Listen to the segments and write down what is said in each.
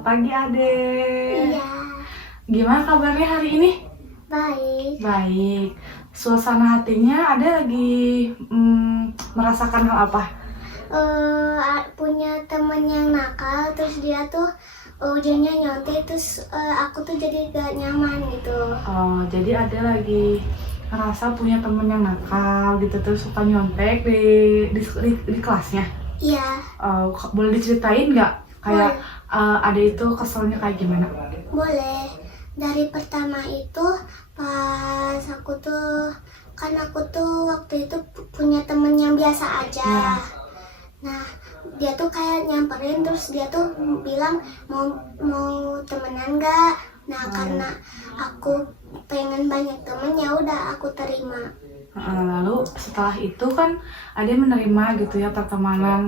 Selamat pagi Ade. Iya, Gimana kabarnya hari ini? baik. Baik. Suasana hatinya Ade lagi merasakan hal apa? Punya temen yang nakal, terus dia tuh ujungnya nyontek, terus aku tuh jadi gak nyaman gitu. Oh, jadi Ade lagi ngerasa punya temen yang nakal gitu terus suka nyontek di kelasnya. Iya, Boleh diceritain nggak? Kayak Ade itu keselnya kayak gimana? boleh. Dari pertama itu pas aku tuh waktu itu punya temen yang biasa aja. Iya. Nah, dia tuh kayak nyamperin, terus dia tuh bilang mau temenan gak? Nah, karena aku pengen banyak temen, ya udah aku terima. Lalu setelah itu kan Ade menerima gitu ya pertemanan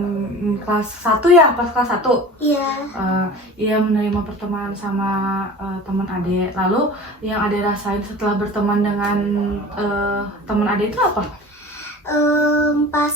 kelas 1 ya, pas kelas 1. Iya. Ia menerima pertemanan sama teman Ade. Lalu yang Ade rasain setelah berteman dengan teman Ade itu apa? Pas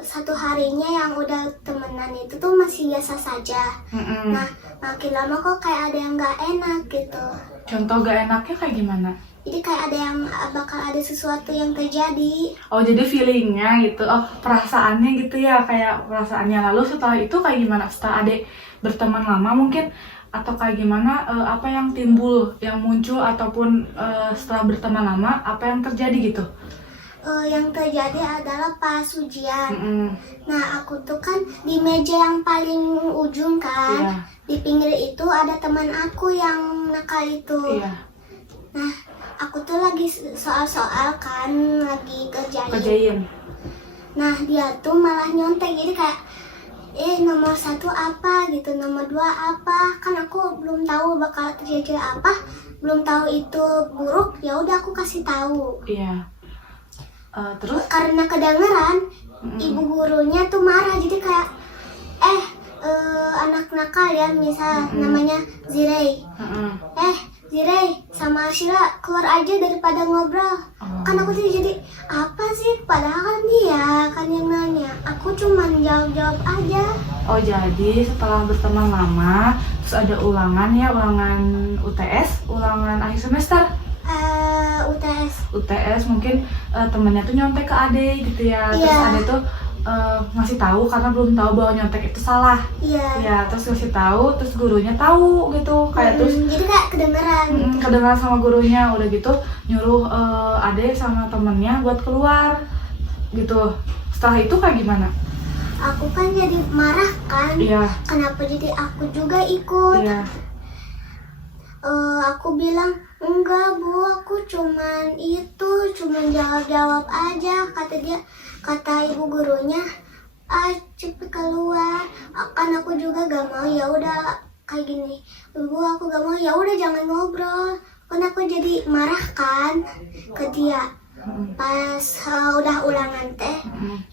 satu harinya yang udah temenan itu tuh masih biasa saja. Nah, makin lama kok kayak ada yang nggak enak gitu. Contoh gak enaknya kayak gimana? Jadi kayak ada yang bakal ada sesuatu yang terjadi. Oh, jadi feelingnya gitu. Oh, perasaannya gitu ya, kayak perasaannya. Lalu setelah itu kayak gimana? Setelah Ade berteman lama mungkin atau kayak gimana, apa yang timbul, yang muncul ataupun setelah berteman lama apa yang terjadi gitu? Yang terjadi adalah pas ujian. Nah, aku tuh kan di meja yang paling ujung kan. Iya. Di pinggir itu ada teman aku yang nakal itu. Iya. Nah, aku tuh lagi soal-soal kan, lagi Kerjain. Nah, dia tuh malah nyontek, jadi kayak nomor 1 apa gitu, nomor 2 apa. Kan aku belum tahu bakal terjadi apa, belum tahu itu buruk, ya udah aku kasih tahu. Iya. Terus? Karena kedengeran, ibu gurunya tuh marah, jadi kayak anak nakal ya, misal namanya Zirei. Zirei sama Sheila keluar aja daripada ngobrol. Kan aku tuh jadi apa sih, padahal kan dia kan yang nanya, aku cuman jawab aja. Oh, jadi setelah berteman lama terus ada ulangan ya, ulangan UTS, ulangan akhir semester. UTS mungkin temennya tuh nyontek ke Ade gitu ya. Terus Iya. Ade tuh ngasih tahu karena belum tahu bahwa nyontek itu salah. Iya. Ya, terus ngasih tahu, terus gurunya tahu gitu. Kayak terus Jadi kayak kedengeran. kedengaran sama gurunya, udah gitu nyuruh Ade sama temennya buat keluar gitu. Setelah itu kayak gimana? Aku kan jadi marah kan. Iya. Kenapa jadi aku juga ikut? Iya. Aku bilang, enggak bu, aku cuman jawab aja. Kata ibu gurunya, cepet keluar. Kan aku juga gak mau, ya udah kayak gini. Ibu, aku gak mau, ya udah jangan ngobrol. Kan aku jadi marah kan ke dia. Pas udah ulangan teh,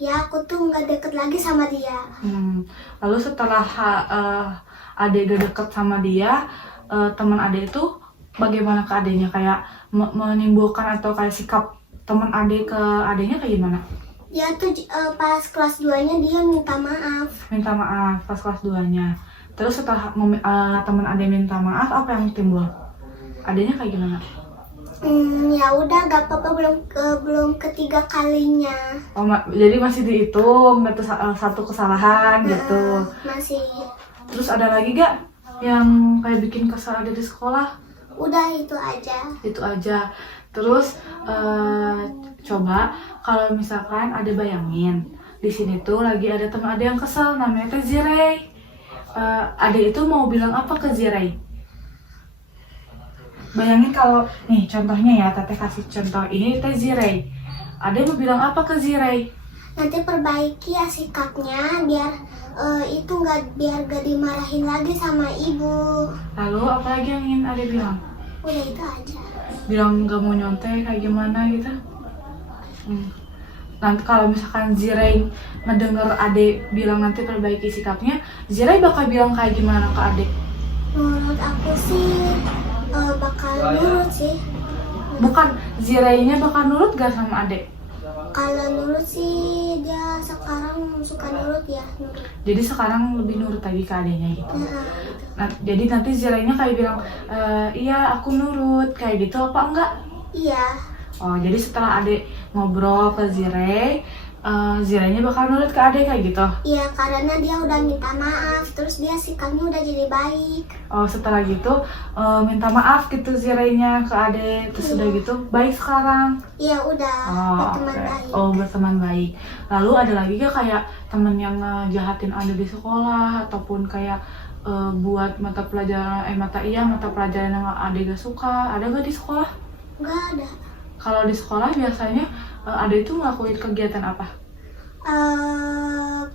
ya aku tuh nggak deket lagi sama dia. Lalu setelah Ade gak deket sama dia, teman Ade itu bagaimana ke adenya? Kayak menimbulkan atau kayak sikap teman Ade ke adenya kayak gimana? Dia tuh pas kelas 2-nya dia minta maaf. Minta maaf pas kelas 2-nya. Terus setelah teman Ade minta maaf, apa yang timbul? Adenya kayak gimana? Ya udah, gak apa-apa, belum ketiga kalinya. Oh, jadi masih dihitung itu satu kesalahan gitu. Masih. Terus ada lagi gak yang kayak bikin kesal Ade di sekolah? Udah itu aja. Itu aja. Terus coba kalau misalkan Ade bayangin di sini tuh lagi ada teman Ade yang kesel, namanya Teh Zirei. Ade itu mau bilang apa ke Zirei? Bayangin kalau nih contohnya ya, Teteh kasih contoh ini Teh Zirei. Ade mau bilang apa ke Zirei? Nanti perbaiki ya sikapnya biar biar gak dimarahin lagi sama ibu. Lalu apa lagi yang ingin Ade bilang? Udah itu aja. Bilang gak mau nyontek kayak gimana gitu. Nanti kalau misalkan Zirei mendengar Ade bilang nanti perbaiki sikapnya, Zirei bakal bilang kayak gimana ke Ade? Menurut aku sih bakal nurut sih. Bukan, Zirei-nya bakal nurut gak sama Ade? Kalau nurut sih dia sekarang suka nurut ya, nurut. Jadi sekarang lebih nurut lagi ke adenya gitu. Nah, gitu. Jadi nanti Zirainya kayak bilang, iya aku nurut, kayak gitu apa enggak? Iya. Oh, jadi setelah adek ngobrol ke Zirai, Zirainya bakal nurut ke adek kayak gitu? Iya, karena dia udah minta maaf, terus dia sikapnya udah jadi baik. Oh, setelah gitu minta maaf gitu Zirainya ke adek, terus udah gitu baik sekarang? Iya, udah berteman oke. baik. Oh, berteman baik. Lalu ada lagi gak kayak temen yang ngejahatin adek di sekolah, ataupun kayak buat mata pelajaran yang adek gak suka, ada gak di sekolah? Nggak ada. Kalau di sekolah biasanya adek itu ngelakuin kegiatan apa?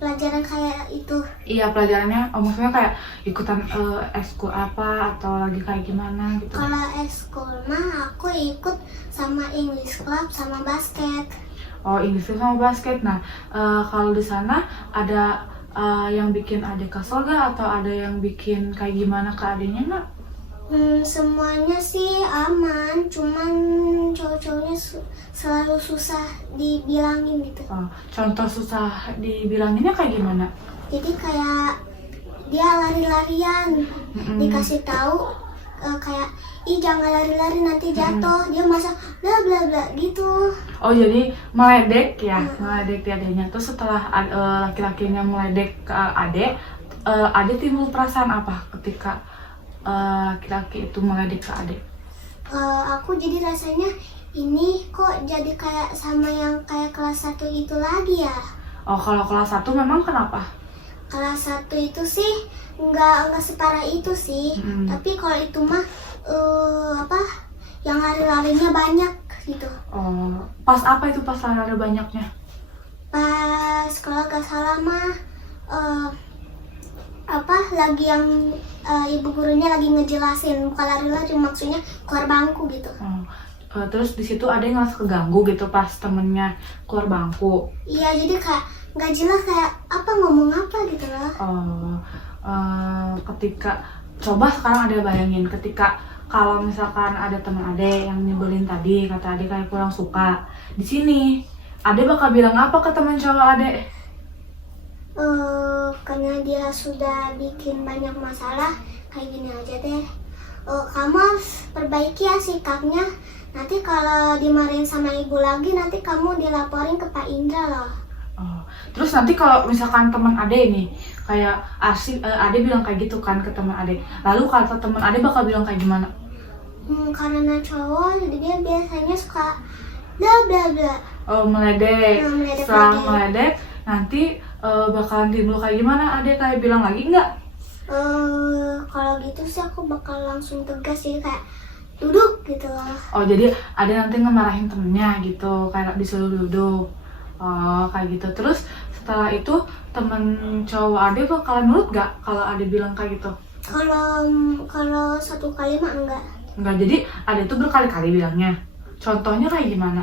Pelajaran kayak itu. Iya, pelajarannya, maksudnya kayak ikutan ekskul apa atau lagi kayak gimana gitu? Kalau ekskul mah aku ikut sama English Club sama basket. Oh, Inggris sama basket. Nah, kalau di sana ada yang bikin adek kesel gak? Atau ada yang bikin kayak gimana ke adeknya nggak? Semuanya sih aman, cuman cowok-cowoknya selalu susah dibilangin gitu. Oh, contoh susah dibilanginnya kayak gimana? Jadi kayak dia lari-larian, dikasih tahu kayak ih jangan lari-lari nanti jatuh, dia masa bla bla bla gitu. Oh, jadi meledek ya, meledek di adeknya. Terus setelah laki-lakinya meledek ke adek, adek timbul perasaan apa ketika laki-laki itu meledek ke adek? Aku jadi rasanya ini kok jadi kayak sama yang kayak kelas 1 itu lagi ya. Oh, kalau kelas 1 memang kenapa? Kelas 1 itu sih nggak separah itu sih. Tapi kalau itu mah yang lari-larinya banyak gitu. Oh, pas apa itu pas lari banyaknya? Pas kalau nggak salah mah lagi yang ibu gurunya lagi ngejelasin, bukan lari-lari maksudnya keluar bangku gitu. Terus di situ ada yang ngerasa keganggu gitu pas temennya keluar bangku? Iya, jadi kayak nggak jelas kayak apa ngomong apa gitu loh. Ketika coba sekarang ada bayangin ketika kalau misalkan ada teman ade yang nyebelin tadi, kata ade kayak kurang suka di sini, ade bakal bilang apa ke teman cowok ade? Karena dia sudah bikin banyak masalah, kayak gini aja deh. Kamu harus perbaiki ya sikapnya. Nanti kalau dimarahin sama ibu lagi, nanti kamu dilaporin ke Pak Indra loh. Terus nanti kalau misalkan teman ade nih kayak asik, ade bilang kayak gitu kan ke teman ade, lalu kata teman ade bakal bilang kayak gimana? Karena cowok, jadi dia biasanya suka bla bla bla. Oh, meledek. Meledek Setelah lagi. meledek, nanti bakalan timbul kayak gimana? Ade kayak bilang lagi nggak? Kalau gitu sih aku bakal langsung tegas sih, kayak duduk gitu loh. Oh, jadi ada nanti ngemarahin temennya gitu, kayak disuruh duduk. Oh, kayak gitu. Terus setelah itu temen cowok ade bakalan nurut gak kalau ade bilang kayak gitu? Kalau satu kali mah enggak. Enggak, jadi ade tuh berkali-kali bilangnya. Contohnya kayak gimana?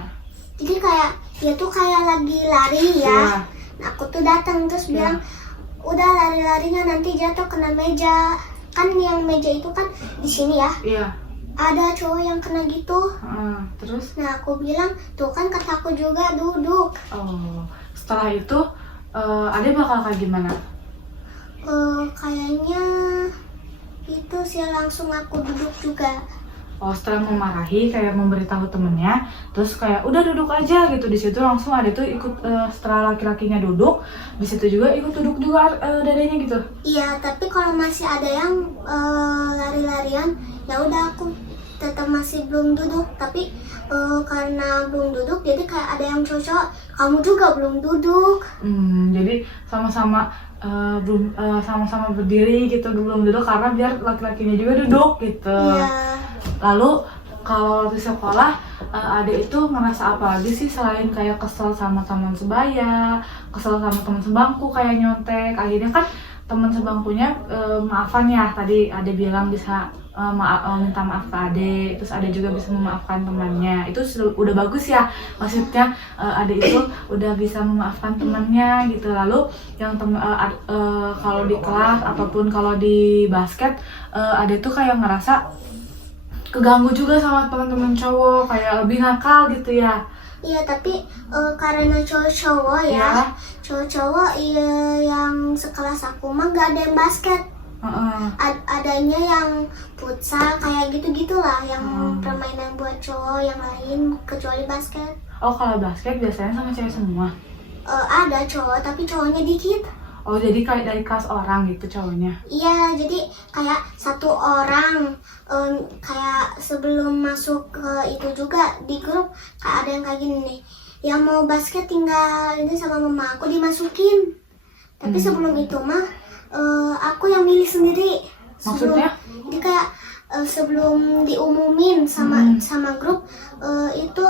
Jadi kayak dia tuh kayak lagi lari ya. Iya. Nah, aku tuh datang terus bilang, udah lari-larinya nanti jatuh kena meja. Kan yang meja itu kan di sini ya. Iya. Ada cowok yang kena gitu. Terus? Nah, aku bilang, tuh kan kataku juga duduk. Oh, setelah itu ade bakal kayak gimana? Kayaknya itu sih langsung aku duduk juga. Oh, setelah memarahi kayak memberitahu temennya, terus kayak udah duduk aja gitu. Di situ langsung ada tuh ikut setelah laki-lakinya duduk, di situ juga ikut duduk juga dadanya gitu. Iya, tapi kalau masih ada yang lari-larian, ya udah aku tetap masih belum duduk. Tapi karena belum duduk, jadi kayak ada yang cocok, kamu juga belum duduk. Jadi sama-sama belum sama-sama berdiri gitu, belum duduk karena biar laki-lakinya juga duduk gitu. Iya. Lalu kalau di sekolah adek itu ngerasa apa lagi sih selain kayak kesel sama teman sebaya, kesel sama teman sebangku kayak nyontek, akhirnya kan teman sebangkunya maafan ya, tadi adek bilang bisa minta maaf ke adek, terus adek juga bisa memaafkan temannya, itu udah bagus ya, maksudnya adek itu udah bisa memaafkan temannya gitu. Lalu yang kalau di kelas ataupun kalau di basket adek tuh kayak ngerasa keganggu juga sama teman-teman cowok, kayak lebih nakal gitu ya. Iya, tapi karena cowok-cowok ya, cowok-cowok yang sekelas aku mah gak ada yang basket. Heeh. Adanya yang futsal kayak gitu-gitulah, yang permainan buat cowok yang lain kecuali basket. Oh, kalau basket biasanya sama cewek semua. Ada cowok tapi cowoknya dikit. Oh, jadi kayak dari kelas orang gitu cowoknya. Iya, jadi kayak satu orang, kayak sebelum masuk ke itu juga di grup kayak ada yang kayak gini nih, yang mau basket tinggal ini sama mama aku dimasukin. Tapi sebelum itu mah aku yang milih sendiri. Maksudnya? Jadi kayak sebelum diumumin sama grup itu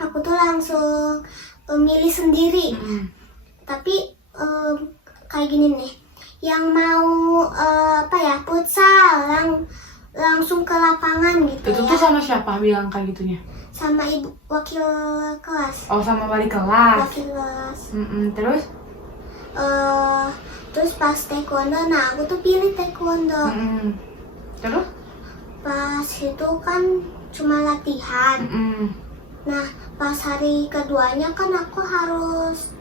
aku tuh langsung milih sendiri. Tapi kayak gini nih, yang mau futsal langsung ke lapangan gitu. Itu ya. tuh sama siapa bilang kayak gitunya? Sama ibu wakil kelas. Oh, sama wali kelas. Wakil kelas. Terus? Terus pas taekwondo, nah aku tuh pilih taekwondo. Terus? Pas itu kan cuma latihan. Nah pas hari keduanya kan aku harus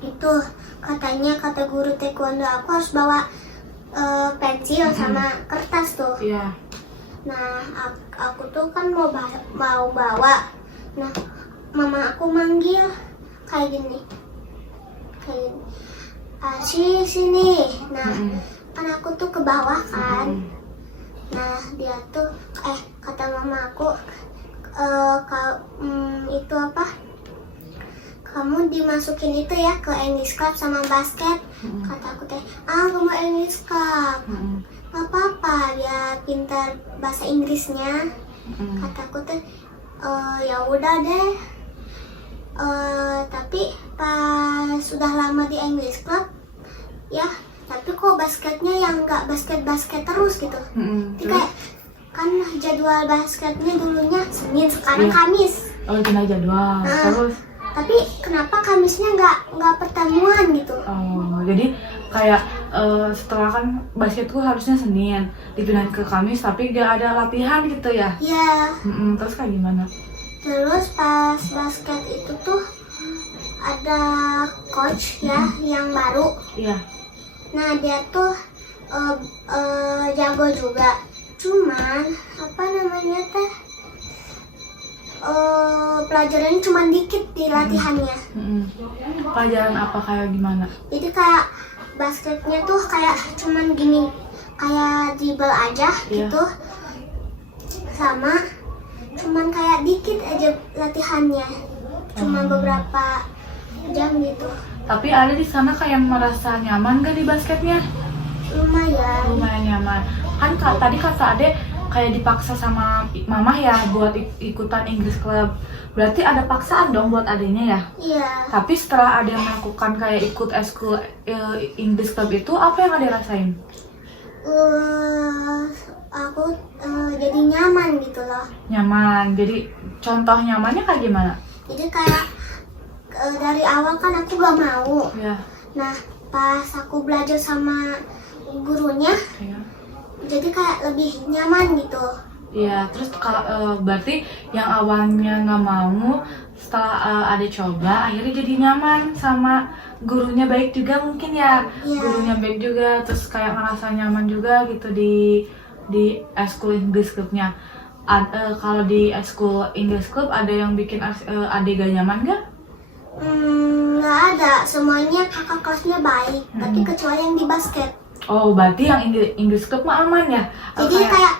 itu, kata guru taekwondo aku harus bawa pensil sama kertas tuh. Iya. Nah aku tuh kan mau bawa. Nah mama aku manggil kayak gini, sini. Nah kan aku tuh ke bawah kan. Nah dia tuh kata mama aku, itu apa, kamu dimasukin itu ya ke English Club sama basket. Kata aku teh, kamu English Club, nggak apa-apa dia pintar bahasa Inggrisnya. Kata aku teh, ya udah deh. Tapi pas sudah lama di English Club ya, tapi kok basketnya yang nggak basket terus gitu. Jadi kayak kan jadwal basketnya dulunya Senin, sekarang Kamis. Oh, pindah jadwal. Terus? Tapi kenapa Kamisnya nggak pertemuan gitu? Oh, jadi kayak setelah kan basketku harusnya Senin dipindahin ke Kamis, tapi gak ada latihan gitu ya? Iya. Terus kayak gimana? Terus pas basket itu tuh ada coach ya yang baru. Iya. Nah dia tuh jago juga. Cuman apa namanya teh? Pelajarannya cuma dikit di latihannya. Pelajaran apa kayak gimana? Jadi kayak basketnya tuh kayak cuman gini, kayak dribble aja gitu. Sama cuman kayak dikit aja latihannya. Cuman beberapa jam gitu. Tapi ada di sana kayak merasa nyaman gak di basketnya? Lumayan. Lumayan nyaman. Kan tadi kata Ade kayak dipaksa sama mama ya buat ikutan English Club. Berarti ada paksaan dong buat adenya ya? Iya. Tapi setelah Ade melakukan kayak ikut eskul English Club itu, apa yang Ade rasain? Aku jadi nyaman gitu loh. Nyaman. Jadi contoh nyamannya kayak gimana? Jadi kayak dari awal kan aku gak mau. Ya. Nah pas aku belajar sama gurunya, Ya. jadi kayak lebih nyaman gitu. Iya, terus berarti yang awalnya nggak mau, setelah Ade coba, akhirnya jadi nyaman sama gurunya, baik juga mungkin ya. Iya. Gurunya baik juga, terus kayak ngerasa nyaman juga gitu di eskul English Club-nya. Kalau di eskul English Club ada yang bikin Ade gak nyaman gak? Nggak ada, semuanya kakak kelasnya baik, tapi kecuali yang di basket. Oh, berarti yang English Club mah aman ya? Jadi kayak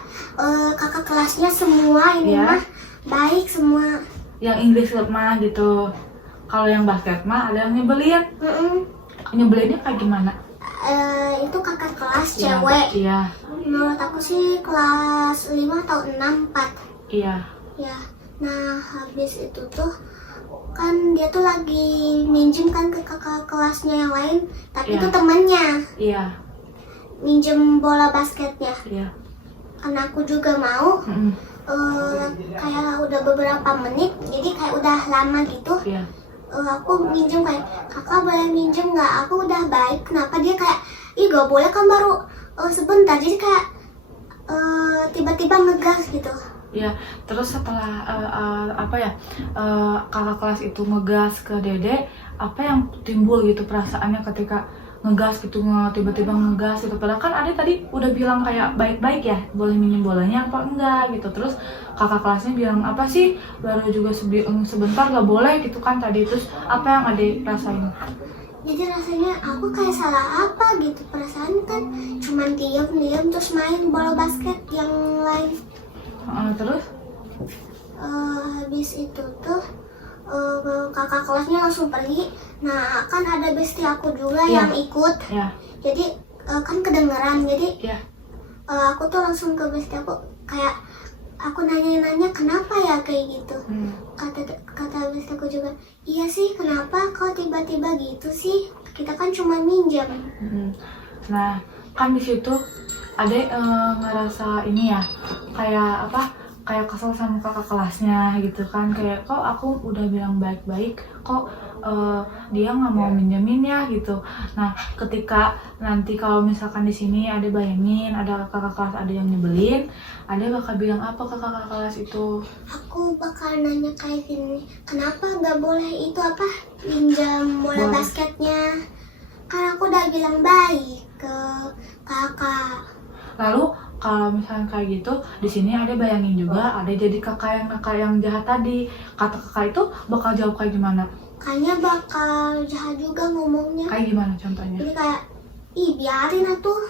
kakak kelasnya semua ini Ya. mah baik semua. Yang English Club mah gitu. Kalau yang basket mah ada yang nyebelin. Nyebelinnya kayak gimana? Itu kakak kelas Ya, cewek. Iya. Menurut aku sih kelas 5 atau 6, 4. Iya. Ya. Nah, habis itu tuh kan dia tuh lagi minjem kan ke kakak kelasnya yang lain, tapi Iya. itu temannya Iya. minjem bola basketnya. Iya. Karena aku juga mau, kayak udah beberapa menit, jadi kayak udah lama gitu. Iya. Aku minjem kayak, kakak boleh minjem nggak? Aku udah baik. Kenapa dia kayak, ih gak boleh kan baru sebentar. Jadi kayak tiba-tiba ngegas gitu. Ya, terus setelah kakak kelas itu ngegas ke Dede, apa yang timbul gitu perasaannya ketika ngegas gitu, tiba-tiba ngegas gitu. Padahal kan Ade tadi udah bilang kayak baik-baik ya, boleh minjem bolanya apa enggak gitu. Terus kakak kelasnya bilang apa sih, baru juga sebentar gak boleh gitu kan tadi. Terus apa yang Ade rasain? Jadi rasanya aku kayak salah apa gitu, perasaan kan cuman diam-diam terus main bola basket yang lain. Terus Habis itu tuh kakak kelasnya langsung pergi. Nah kan ada bestie aku juga Iya. yang ikut. ya, Jadi kan kedengeran. Jadi ya, aku tuh langsung ke bestie aku, kayak aku nanya-nanya kenapa ya kayak gitu. Kata bestie aku juga, iya sih kenapa kau tiba-tiba gitu sih, kita kan cuma minjam. Nah kan di situ Ade ngerasa ini ya, kayak apa, kayak kesel sama kakak kelasnya gitu kan, kayak kok aku udah bilang baik-baik kok dia nggak mau minjemin ya gitu. Nah ketika nanti kalau misalkan di sini ada bayangin ada kakak kelas ada yang nyebelin, ada bakal bilang apa ke kakak kelas itu? Aku bakal nanya kayak gini, kenapa nggak boleh itu apa, pinjam bola Bola. basketnya? Kan aku udah bilang baik ke kakak. Lalu kalau misalkan kayak gitu, di sini ada bayangin juga ada jadi kakak yang jahat tadi. Kata kakak itu bakal jawab kayak gimana? Kayaknya bakal jahat juga ngomongnya. Kayak gimana contohnya? Jadi kayak, ih biarin atuh.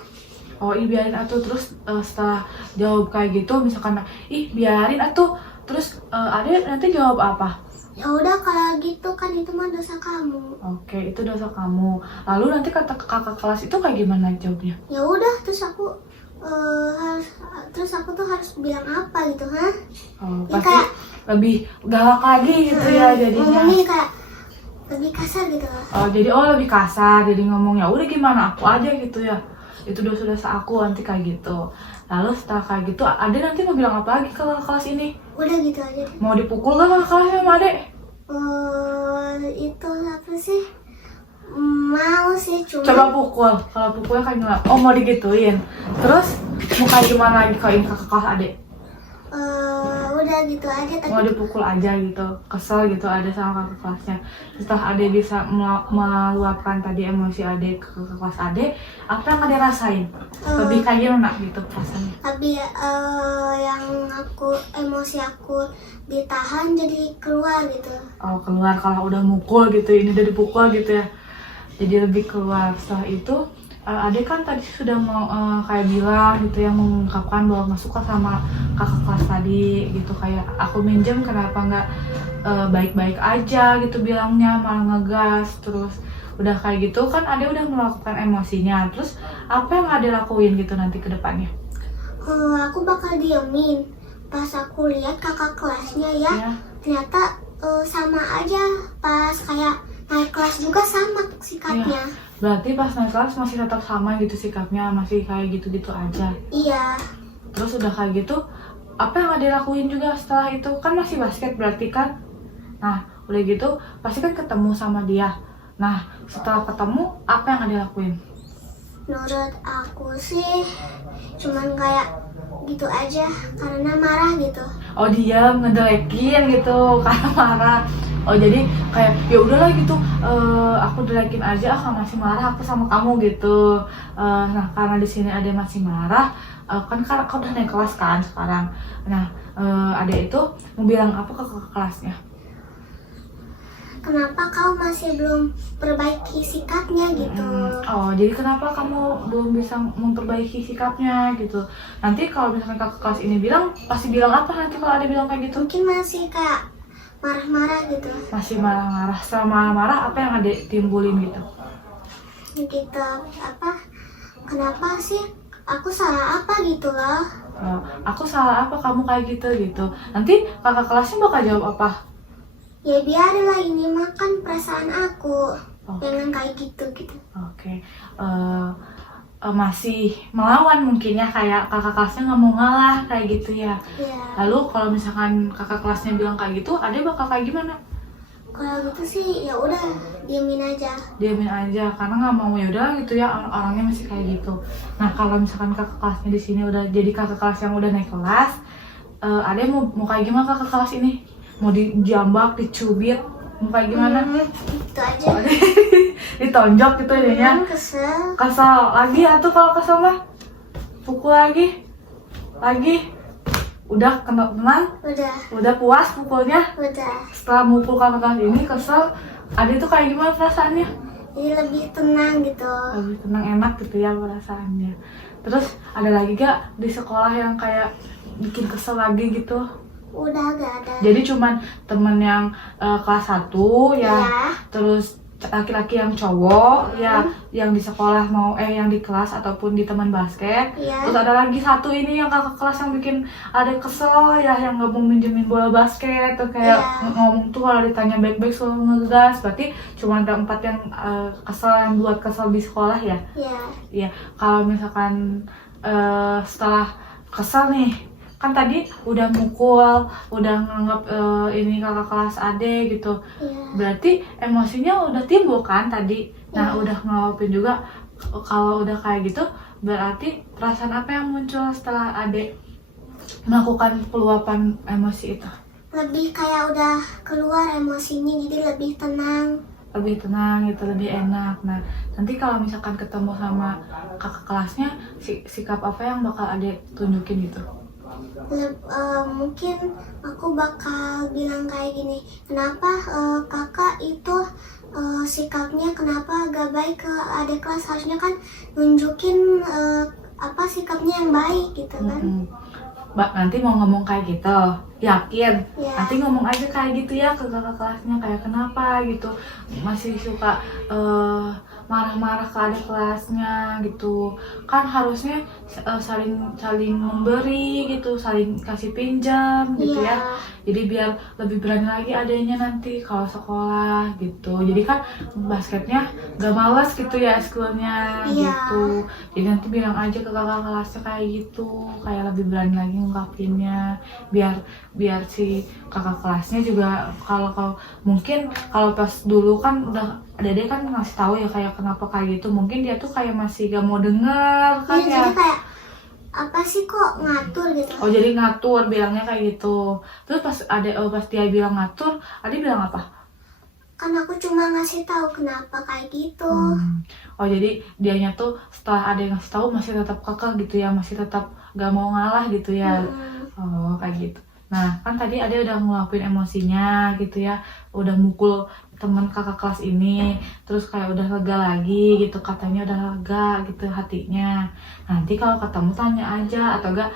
Oh, ih biarin atuh. Terus setelah jawab kayak gitu, misalkan ih biarin atuh, terus ada nanti jawab apa? Ya udah kalau gitu kan itu mah dosa kamu. Oke, itu dosa kamu. Lalu nanti kata kakak kelas itu kayak gimana jawabnya? Ya udah terus aku tuh harus bilang apa gitu, ha? Oh, Ya, pasti kayak lebih galak lagi gitu ya jadinya. ngomongnya kayak lebih kasar gitu loh. Oh, jadi lebih kasar, jadi ngomongnya udah gimana aku aja gitu ya. Itu dosa-dosa aku nanti kayak gitu. Lalu setelah kayak gitu, Ade nanti mau bilang apa lagi ke kelas ini? Udah gitu aja deh. Mau dipukul gak kakak kelasnya sama Ade? Itu apa sih? Mau sih cuma Coba pukul, kalau pukulnya kayak gimana? Oh mau digituin. Terus mau kayak gimana lagi kalau ini kakak kelas Ade? udah gitu aja Mau tapi dipukul aja gitu, kesel gitu Ade sama kakak kelasnya. Setelah Ade bisa meluapkan tadi emosi Ade ke kakak kelas Ade, apa yang Ade rasain? Lebih kayak gimana gitu perasaannya? tapi yang emosi aku ditahan jadi keluar gitu. Oh keluar kalau udah mukul gitu, ini udah dipukul gitu ya, jadi lebih keluar. Setelah itu Ade kan tadi sudah mau kayak bilang gitu yang mengungkapkan bahwa nggak suka sama kakak kelas tadi gitu, kayak aku minjem kenapa nggak baik-baik aja gitu bilangnya, malah ngegas. Terus udah kayak gitu kan Ade udah melakukan emosinya. Terus apa yang Ade lakuin gitu nanti ke depannya? Aku bakal diemin. Pas aku lihat kakak kelasnya ya, Ya. ternyata sama aja. Pas kayak naik kelas juga sama sikapnya. Berarti pas naik kelas masih tetap sama gitu sikapnya, masih kayak gitu-gitu aja. Iya. Terus udah kayak gitu, apa yang Ade lakuin juga setelah itu? Kan masih basket berarti kan? Nah, udah gitu pasti kan ketemu sama dia. Nah, setelah ketemu, apa yang Ade lakuin? Menurut aku sih cuman kayak gitu aja karena marah gitu. Oh, dia ngedelekin gitu karena marah. Oh, jadi kayak ya udahlah gitu, aku delekin aja, masih marah aku sama kamu gitu. Nah, karena di sini Ade masih marah, kan karena kau udah naik kelas kan sekarang. Nah, Ade itu mau bilang apa ke kakak kelasnya? Kenapa kau masih belum perbaiki sikapnya gitu? Oh, jadi kenapa kamu belum bisa memperbaiki sikapnya gitu? Nanti kalau misalkan kakak kelas ini bilang, pasti bilang apa nanti kalau ada bilang kayak gitu? Mungkin masih kayak marah-marah gitu. Masih marah-marah. Setelah marah-marah, apa yang ada timbulin gitu? Gitu apa? Kenapa sih? Aku salah apa gitu loh? Aku salah apa kamu kayak gitu? Nanti kakak kelasnya bakal jawab apa? Ya biarlah, ini makan perasaan aku. Oke. Pengen kayak gitu. Oke. Masih melawan mungkin ya, kayak kakak kelasnya nggak mau ngalah kayak gitu ya. Ya. Lalu kalau misalkan kakak kelasnya bilang kayak gitu, Ade bakal kayak gimana? Kalau gitu sih ya udah diemin aja. Diamin aja karena nggak mau, ya udah gitu ya, orangnya masih kayak gitu. Nah kalau misalkan kakak kelasnya di sini udah jadi kakak kelas yang udah naik kelas, Ade mau kayak gimana kakak kelas ini? Mau dijambak, dicubit? Mau kayak gimana? Itu aja. Ditonjok gitu jadinya. Kesel. Kesel lagi atau kalau kesel mah pukul lagi. Udah tenang? Udah puas pukulnya? Udah. Setelah mukul kakak kelas ini kesel, Ade tuh kayak gimana perasaannya? Jadi lebih tenang gitu. Lebih tenang, enak gitu ya perasaannya. Terus ada lagi gak di sekolah yang kayak bikin kesel lagi gitu? Udah gak ada. Jadi cuman temen yang kelas 1 ya, Iya. terus laki-laki yang cowok ya, yang di sekolah yang di kelas ataupun di teman basket. Iya. Terus ada lagi satu ini yang kakak kelas yang bikin ada kesel ya, yang nggak mau minjemin bola basket tuh kayak Iya. ngomong tuh kalau ditanya baik-baik selalu ngegas. Berarti cuma ada 4 yang kesel, yang buat kesel di sekolah ya. Iya. Iya, kalau misalkan setelah kesel nih, kan tadi udah mukul, udah nganggap ini kakak kelas Ade gitu. Iya. Berarti emosinya udah timbul kan tadi. Nah, Iya. udah ngelawapin juga. Kalau udah kayak gitu, berarti perasaan apa yang muncul setelah Ade melakukan peluapan emosi itu? Lebih kayak udah keluar emosinya, jadi lebih tenang. Lebih tenang gitu, lebih enak. Nah, nanti kalau misalkan ketemu sama kakak kelasnya, sikap apa yang bakal Ade tunjukin gitu? Mungkin aku bakal bilang kayak gini, kenapa kakak itu sikapnya kenapa gak baik ke adik kelas, harusnya kan nunjukin apa sikapnya yang baik gitu kan. Mbak nanti mau ngomong kayak gitu, yakin? Ya. Nanti ngomong aja kayak gitu ya ke kakak kelasnya, kayak kenapa gitu masih suka marah-marah ke adik kelasnya gitu. Kan harusnya saling memberi gitu, saling kasih pinjam gitu Iya. ya. Jadi biar lebih berani lagi adanya nanti kalau sekolah gitu. Jadi kan basketnya gak malas gitu ya eskulnya Iya. gitu. Jadi nanti bilang aja ke kakak kelasnya kayak gitu, kayak lebih berani lagi ngungkapinnya, biar si kakak kelasnya juga kalau mungkin kalau pas dulu kan udah Dede kan ngasih tahu ya kayak kenapa kayak gitu, mungkin dia tuh kayak masih gak mau denger kan Iya, ya. jadi kayak apa sih kok ngatur gitu. Oh, jadi ngatur bilangnya kayak gitu. Terus pas dia bilang ngatur, Ade bilang apa? Kan aku cuma ngasih tahu kenapa kayak gitu. Oh, jadi dianya tuh setelah ada yang ngasih tahu masih tetap kekeh gitu ya, masih tetap gak mau ngalah gitu ya. Oh, kayak gitu. Nah, kan tadi Ade udah ngeluapin emosinya gitu ya, udah mukul teman kakak kelas ini, terus kayak udah lega lagi gitu, katanya udah lega gitu hatinya. Nanti kalau ketemu tanya aja, atau enggak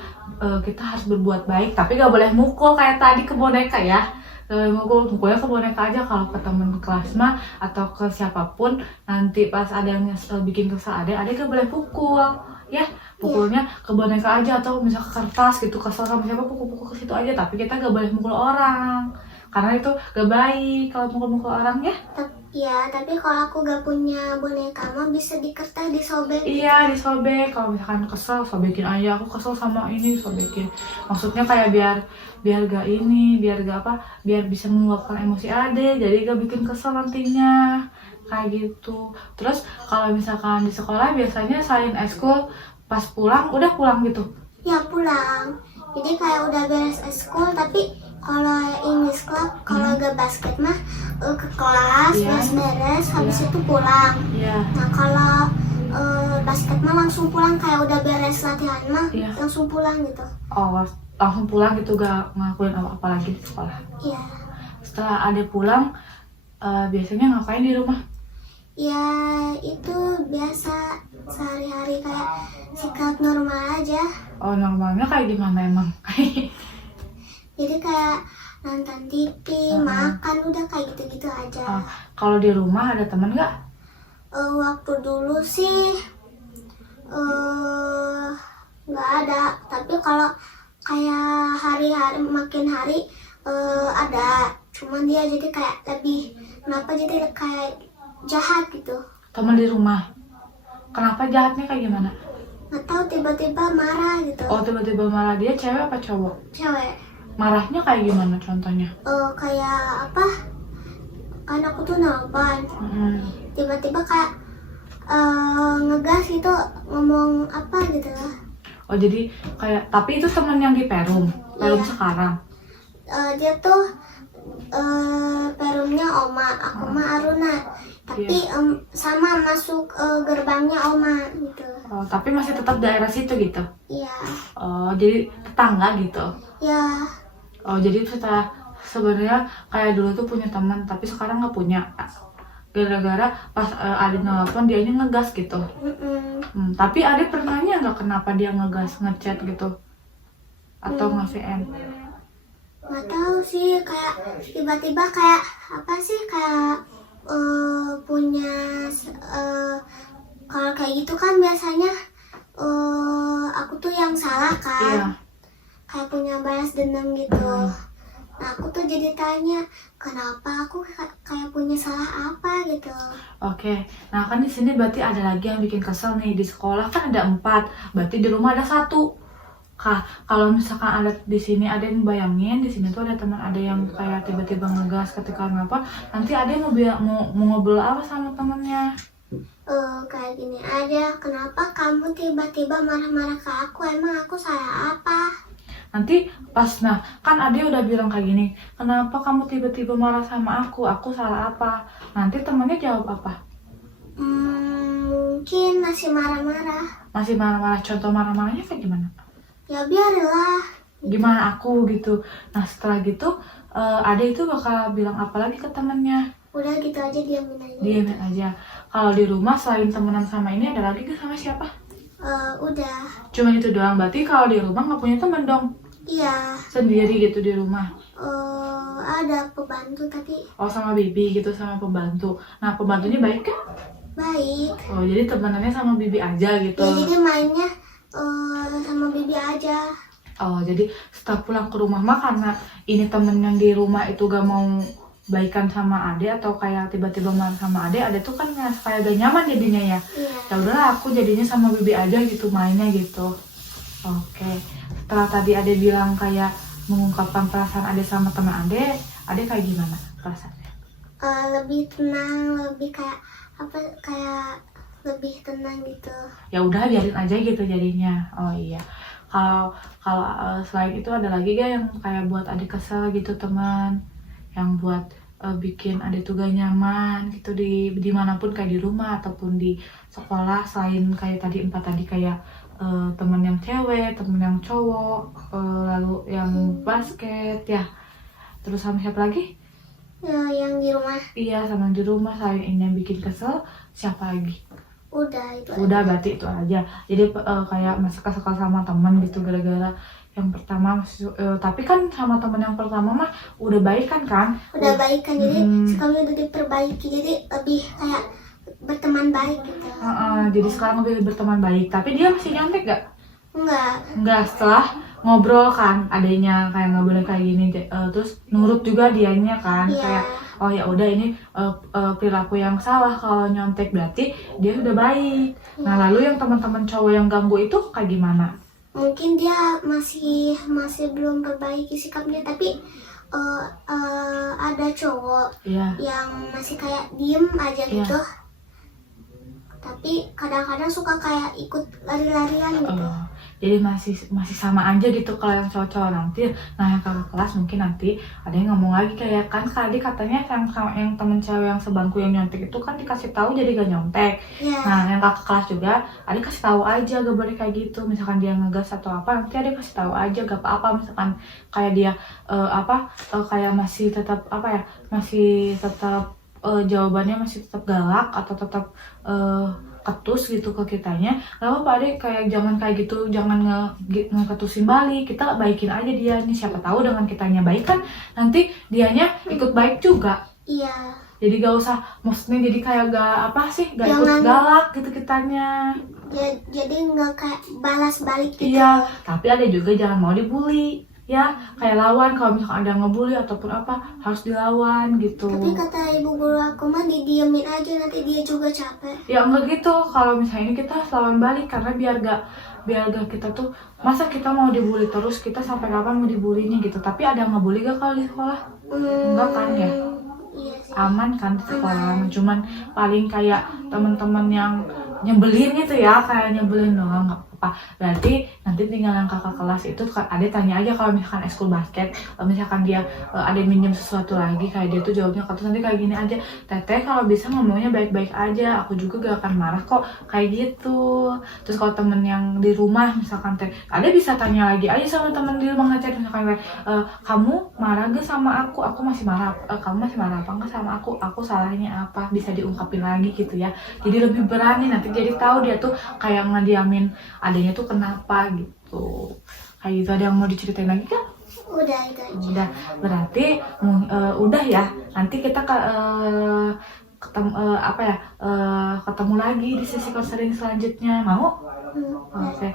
kita harus berbuat baik, tapi gak boleh mukul kayak tadi ke boneka ya. Mukulnya ke boneka aja. Kalau ke temen kelas mah atau ke siapapun, nanti pas ada yang bikin kesal Ade gak boleh pukul ya. Pukulnya ke boneka aja, atau misal ke kertas gitu, kesel sama siapa pukul-pukul ke situ aja, tapi kita gak boleh mukul orang karena itu gak baik kalau mukul-mukul orang ya. Ya, tapi kalau aku gak punya boneka mah bisa di kertas disobek. Iya, disobek. Kalau misalkan kesel, sobekin aja. Aku kesel sama ini, sobekin. Maksudnya kayak biar gak ini, biar bisa meluapkan emosi Ade, jadi gak bikin kesel nantinya. Kayak gitu. Terus kalau misalkan di sekolah biasanya selain eskul, pas pulang, udah pulang gitu? Ya pulang. Jadi kayak udah beres eskul, tapi kalau English club, kalau gak basket mah ke kelas, beres-beres, habis itu pulang. Nah kalau basket mah langsung pulang, kayak udah beres latihan mah langsung pulang gitu. Oh, langsung pulang gitu, gak ngelakuin apa-apa lagi di sekolah? Iya. Setelah Ade pulang, biasanya ngapain di rumah? Ya itu biasa sehari-hari, kayak sikap normal aja. Oh, normalnya kayak gimana emang? Jadi kayak nonton TV, makan, udah kayak gitu-gitu aja. Kalau di rumah ada teman nggak? Waktu dulu sih nggak ada. Tapi kalau kayak hari-hari makin hari ada. Cuman dia jadi kayak lebih jadi kayak jahat gitu. Teman di rumah. Kenapa jahatnya kayak gimana? Nggak tahu, tiba-tiba marah gitu. Oh, tiba-tiba marah. Dia cewek apa cowok? Cewek. Marahnya kayak gimana contohnya? Kayak apa? Kan aku tuh nonton. Tiba-tiba kayak ngegas gitu, ngomong apa gitu lah. Oh, jadi kayak, tapi itu teman yang di Perum Iya. sekarang? Dia tuh perumnya Oma, aku mah Aruna. Tapi sama masuk gerbangnya Oma gitu. Oh, tapi masih tetap daerah situ gitu. Iya. Oh, jadi tetangga gitu. Ya, Oh, jadi setelah sebenarnya kayak dulu tuh punya teman, tapi sekarang nggak punya. Gara-gara pas Adi nelfon dianya ngegas gitu. Tapi Adi pernahnya nggak kenapa dia ngegas ngechat gitu atau nge-VM? nggak tahu sih, kayak tiba-tiba kayak apa sih, kayak punya kalau kayak gitu kan biasanya aku tuh yang salah kan. Iya. Kayak punya balas dendam gitu. Nah, aku tuh jadi tanya, kenapa aku kayak punya salah apa gitu. Oke, nah kan di sini berarti ada lagi yang bikin kesel nih. Di sekolah kan ada 4, berarti di rumah ada 1. Kak, kalau misalkan ada di sini ada yang bayangin di sini tuh ada teman ada yang kayak tiba-tiba ngegas ketika ngapa, nanti ada yang mau ngobrol apa sama temennya. Kayak gini aja, kenapa kamu tiba-tiba marah-marah ke aku? Emang aku salah apa? Nanti pas, nah kan Ade udah bilang kayak gini, kenapa kamu tiba-tiba marah sama aku salah apa? Nanti temennya jawab apa? Mungkin masih marah-marah. Masih marah-marah, contoh marah-marahnya kayak gimana? Ya biarlah. Gimana aku gitu. Nah setelah gitu Ade itu bakal bilang apa lagi ke temennya? Udah gitu aja, diamin aja. Diamin aja. Kalau di rumah selain temenan sama ini ada lagi gak sama siapa? Udah. Cuma itu doang, berarti kalau di rumah nggak punya temen dong? Iya. Sendiri gitu di rumah? Ada pembantu tapi Oh sama Bibi gitu, sama pembantu. Nah pembantunya baik kan? baik. Oh jadi temenannya sama Bibi aja gitu? Ya jadi mainnya sama Bibi aja. Oh jadi setelah pulang ke rumah mah karena ini temen yang di rumah itu gak mau baikan sama Ade atau kayak tiba-tiba marah sama Ade tuh kan ngerasa kayak gak nyaman jadinya ya. Iya. Ya udahlah aku jadinya sama Bibi aja gitu mainnya gitu. Oke. Setelah tadi Ade bilang kayak mengungkapkan perasaan Ade sama teman Ade kayak gimana perasaannya? Lebih tenang, lebih kayak apa, kayak lebih tenang gitu. Ya udah biarin aja gitu jadinya. Oh iya. Kalau selain itu ada lagi gak yang kayak buat Ade kesel gitu teman? Yang buat bikin Ade tuh gak nyaman gitu dimanapun, kayak di rumah ataupun di sekolah, selain kayak tadi 4 tadi kayak temen yang cewek, temen yang cowok, lalu yang basket ya, terus sama siapa lagi? Ya, yang di rumah. Iya sama yang di rumah. Selain ini yang bikin kesel siapa lagi? Udah itu Udah aja. berarti itu aja. Jadi kayak masih kesel sama temen gitu gara-gara yang pertama tapi kan sama temen yang pertama mah udah baik kan? Udah baik kan, jadi sekarang udah diperbaiki, jadi lebih kayak berteman baik gitu. Jadi sekarang lebih berteman baik. Tapi dia masih nyontek gak? Enggak. Setelah ngobrol kan adanya kayak ngobrol kayak gini, terus nurut juga dianya kan. Iya. Kayak oh ya udah ini perilaku yang salah kalau nyontek, berarti dia udah baik. Nah lalu yang teman-teman cowok yang ganggu itu kayak gimana? Mungkin dia masih belum perbaiki sikapnya, tapi ada cowok Iya. yang masih kayak diem aja Iya. gitu. Tapi kadang-kadang suka kayak ikut lari-larian gitu. Jadi masih sama aja gitu kalau yang cowok-cowok nanti. Nah yang kakak kelas mungkin nanti ada yang ngomong lagi kayak kan tadi katanya yang temen cewek yang sebangku yang nyontek itu kan dikasih tahu jadi gak nyontek. Iya. Nah yang kakak kelas juga ada kasih tahu aja, gak boleh kayak gitu. Misalkan dia ngegas atau apa nanti ada kasih tahu aja, gak apa-apa. Misalkan kayak dia kayak masih tetap masih tetap jawabannya masih tetap galak atau tetap ketus gitu ke kitanya, gak apa-apa deh, kayak jangan kayak gitu, jangan ngeketusin balik, kita baikin aja dia nih, siapa tahu dengan kitanya baik kan nanti dianya ikut baik juga. Iya. Jadi gak usah, maksudnya jadi kayak gak ikut galak gitu kitanya. Jadi nggak kayak balas balik gitu. Iya, tapi ada juga jangan mau dibully. Ya, kayak lawan, kalau misalkan ada yang ngebully ataupun apa, harus dilawan gitu. Tapi kata ibu guru aku mah didiemin aja, nanti dia juga capek. Ya enggak gitu, kalau misalnya kita harus lawan balik, karena biar gak kita tuh, masa kita mau dibully terus, kita sampai kapan mau dibulinya gitu. Tapi ada yang ngebully gak kalau di sekolah? Enggak kan ya? Iya sih. Aman kan di sekolah, cuman paling kayak teman-teman yang nyebelin gitu ya, kayak nyebelin doang, gak apa-apa. Berarti nanti nanti tinggal yang kakak kelas itu Ade tanya aja kalau misalkan ekskul basket, kalau misalkan dia Ade minjem sesuatu lagi kayak dia tuh jawabnya terus nanti kayak gini aja, Teteh kalau bisa ngomongnya baik-baik aja, aku juga gak akan marah kok kayak gitu. Terus kalau temen yang di rumah misalkan teh Ade bisa tanya lagi aja sama temen di rumah ngechat misalkan kamu marah gak sama aku masih marah, kamu masih marah apa enggak sama aku salahnya apa, bisa diungkapin lagi gitu ya, jadi lebih berani nanti jadi tahu dia tuh kayak ngediamin adanya tuh kenapa gitu. Kayak gitu, ada yang mau diceritain lagi kan? Udah itu aja. Udah, berarti udah ya, nanti kita ketemu ketemu lagi di sesi konseling selanjutnya, mau? Oke.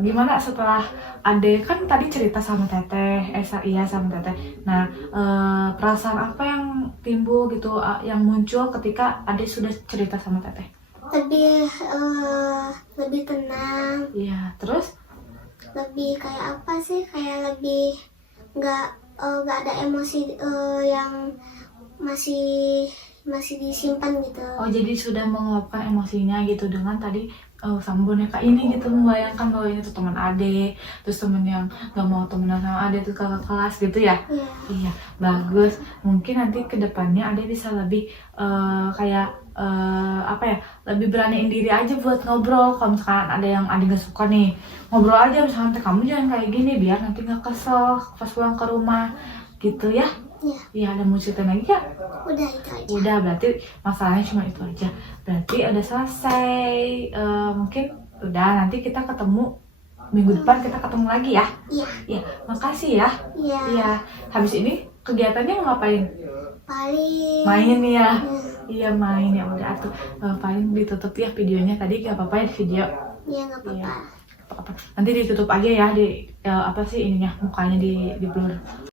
Gimana setelah Ade kan tadi cerita sama Teteh, iya sama Teteh. Nah, perasaan apa yang timbul gitu, yang muncul ketika Ade sudah cerita sama Teteh? Lebih tenang, Iya, terus? lebih kayak apa sih, kayak lebih nggak ada emosi yang masih disimpan gitu. Oh, jadi sudah mengeluapkan emosinya gitu dengan tadi sama boneka ini gitu, membayangkan bahwa ini tuh teman Ade, terus temen yang gak mau temenan sama Ade tuh kakak kelas gitu ya? Iya. Iya, bagus. Mungkin nanti kedepannya Ade bisa lebih kayak lebih beraniin diri aja buat ngobrol. Kalau misalkan ada yang Ade gak suka nih, ngobrol aja misalkan teh kamu jangan kayak gini biar nanti gak kesel pas pulang ke rumah gitu ya. Iya. Iya, ada mau cerita lagi gak? Udah itu aja. Udah, berarti masalahnya cuma itu aja. Berarti udah selesai. Mungkin udah, nanti kita ketemu minggu depan, kita ketemu lagi ya. Iya. Iya, makasih ya. Iya. Iya, habis ini kegiatannya mau ngapain? Paling Main ya. Hmm. Iya, main ya udah tuh. Paling ditutup ya videonya tadi, gak apa-apa ya di video. Iya, nggak apa-apa. Iya. Apa-apa. Nanti ditutup aja ya di ininya, mukanya di blur.